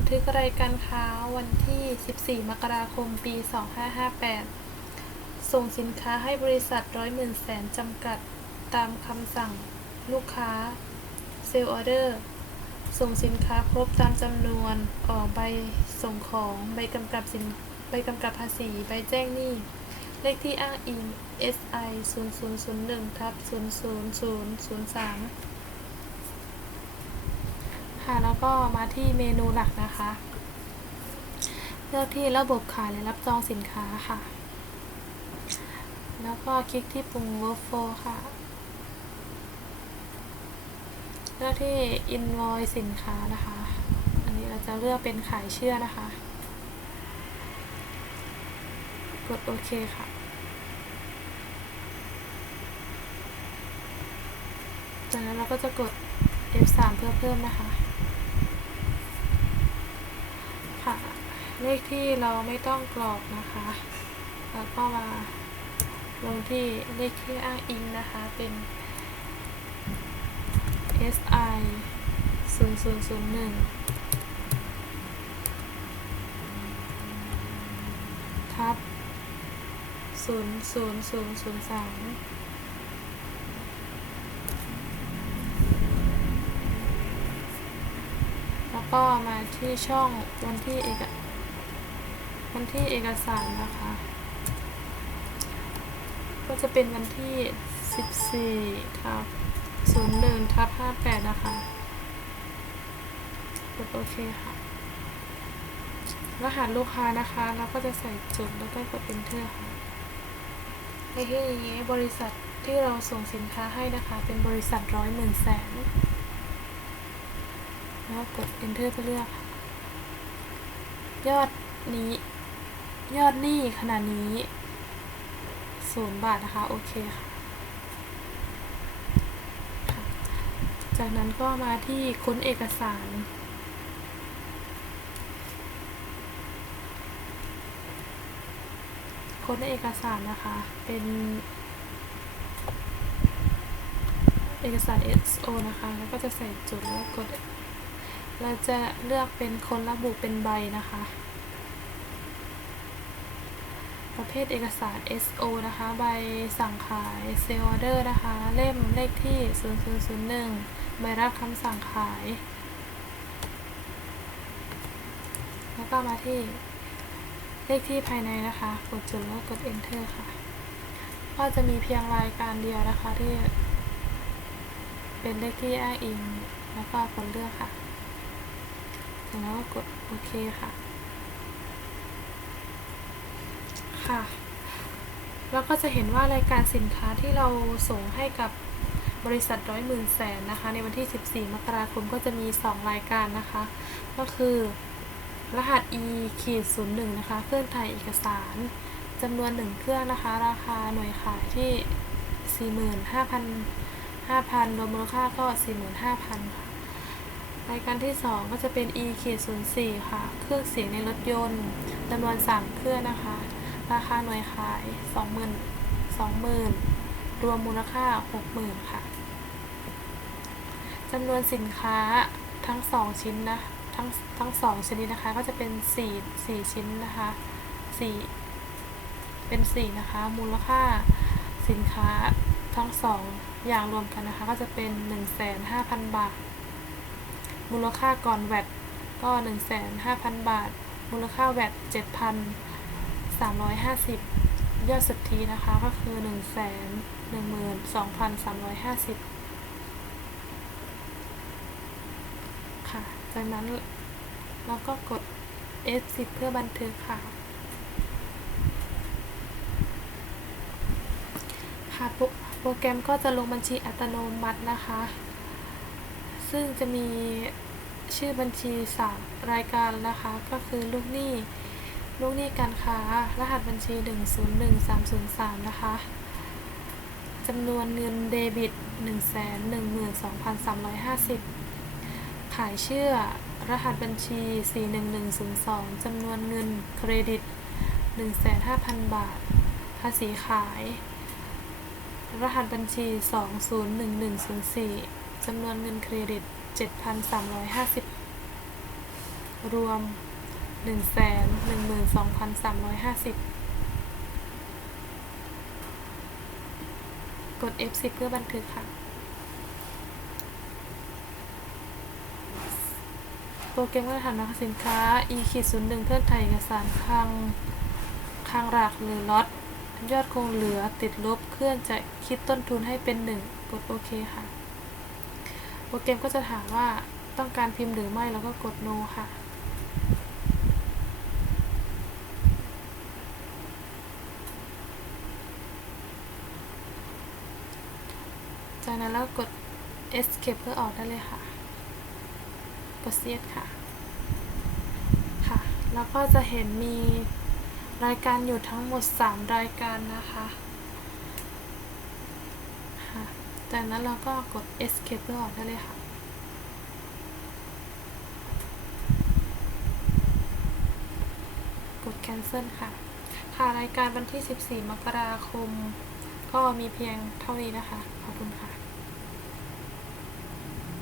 ันทึกรายการค้าวันที่ 14 มกราคม ปี 2558 ส่งสินค้าให้บริษัทร้อยหมื่นแสนจำกัด ตามคำสั่ง ลูกค้า เซลล์ออเดอร์ ส่งสินค้าครบตามจำนวน ออกใบส่งของ ใบกำกับสิน ใบกำกับภาษี ใบแจ้งหนี้ เลขที่อ้างอิง SI 0001ทับ00003 ค่ะ แล้วก็มาที่เมนูหลักนะคะ เลือกที่ระบบขายและรับจองสินค้าค่ะ แล้วก็คลิกที่ปุ่ม workflow ค่ะ เลือกที่ invoice สินค้านะคะ อันนี้เราจะเลือกเป็นขายเชื่อนะคะ กดโอเคค่ะจากนั้นเราก็จะกด F3 เพื่อเพิ่มนะคะ ค่ะ เลขที่เราไม่ต้องกรอกนะคะ แล้วก็มาลงที่เลขที่อ้างอิงนะคะ เป็น SI 0001ทับ00003 ก็มาที่ช่องวันที่เอกวันที่เอกสารนะคะ ก็จะเป็นวันที่ 14ทับ01ทับ58 นะคะกดโอเคค่ะ รหัสลูกค้านะคะเราก็จะใส่จุดแล้วก็กด enter ค่ะในที่นี้บริษัทที่เราส่งสินค้าให้นะคะ เป็นบริษัทร้อยหมื่นแสน แล้วกด enter เพื่อเลือก ยอดนี้ ยอดหนี้ขนาดนี้ศูนย์บาทนะคะ โอเคค่ะค่ะ จากนั้นก็มาที่ค้นเอกสารค้นเอกสารนะคะ เป็นเอกสาร SO นะคะ แล้วก็จะใส่จุดแล้วกด เราจะเลือกเป็นคนระบุเป็นใบนะคะ ประเภทเอกสาร SO นะคะ ใบสั่งขายเซลล์ออเดอร์นะคะ เล่มเลขที่ 0001 ใบรับคำสั่งขาย แล้วก็มาที่เลขที่ภายในนะคะ กดจุดแล้วกด enter ค่ะ ก็จะมีเพียงรายการเดียวนะคะที่เป็นเลขที่อ้างอิง แล้วก็กดเลือกค่ะ จากนั้นก็กดโอเคค่ะ ค่ะแล้วก็จะเห็นว่ารายการสินค้าที่เราส่งให้กับบริษัทร้อยหมื่นแสนนะคะ ในวันที่ 14 มกราคมก็จะมี 2 รายการนะคะ ก็คือรหัส e ขีด01นะคะ เครื่องถ่ายเอกสารจำนวน1เครื่องนะคะ ราคาหน่วยขายที่ 45,000 5,000รวมมูลค่าก็ 45,000ค่ะ รายการที่ 2 ก็จะเป็น e ขีด04ค่ะ เครื่องเสียงในรถยนต์จำนวน 3 เครื่องนะคะ ราคาหน่วยขาย 20,000 20,000 รวมมูลค่า 60,000 ค่ะจำนวนสินค้าทั้ง 2 ชิ้นนะ ทั้งทั้ง 2 ชนิดนะคะ ก็จะเป็น 4 4 ชิ้นนะคะ4เป็น 4 นะคะ มูลค่าสินค้าทั้ง 2 อย่างรวมกันนะคะ ก็จะเป็น 15,000บาท มูลค่าก่อนแวตก็ 15,000 บาท มูลค่าแวต7,350 ยอดสุทธินะคะก็คือ 112,350 ค่ะ จากนั้นเราก็กด F10 เพื่อบันทึกค่ะ ค่ะโปรโปรแกรมก็จะลงบัญชีอัตโนมัตินะคะ ซึ่งจะมีชื่อบัญชี 3 รายการนะคะ ก็คือลูกหนี้ลูกหนี้การค้า รหัสบัญชี 101303 นะคะจำนวนเงินเดบิต 112,350 ขายเชื่อ รหัสบัญชี 41102 จำนวนเงินเครดิต 15,000บาท ภาษีขาย รหัสบัญชี 201104 จำนวนเงินเครดิต 7,350 รวม112,350 กด F10 เพื่อบันทึกค่ะ โปรแกรมก็จะถามนะคะสินค้า e ขีดศูนย์หนึ่งเพื่อถ่ายเอกสารคลังคลังหลักหรือล็อตยอดคงเหลือติดลบเครื่องจะคิดต้นทุนให้เป็นหนึ่งกดโอเคค่ะ โปรแกรมก็จะถามว่าต้องการพิมพ์หรือไม่แล้วก็กด no ค่ะ จากนั้นแล้วกด escape เพื่อออกได้เลยค่ะ กด cs ค่ะ ค่ะ แล้วก็จะเห็นมีรายการอยู่ทั้งหมด 3 รายการนะคะ จากนั้นเราก็กด escape เพื่อออกได้เลยค่ะ กด cancel ค่ะ ค่ะรายการวันที่ 14 มกราคม ก็มีเพียงเท่านี้นะคะ ขอบคุณค่ะ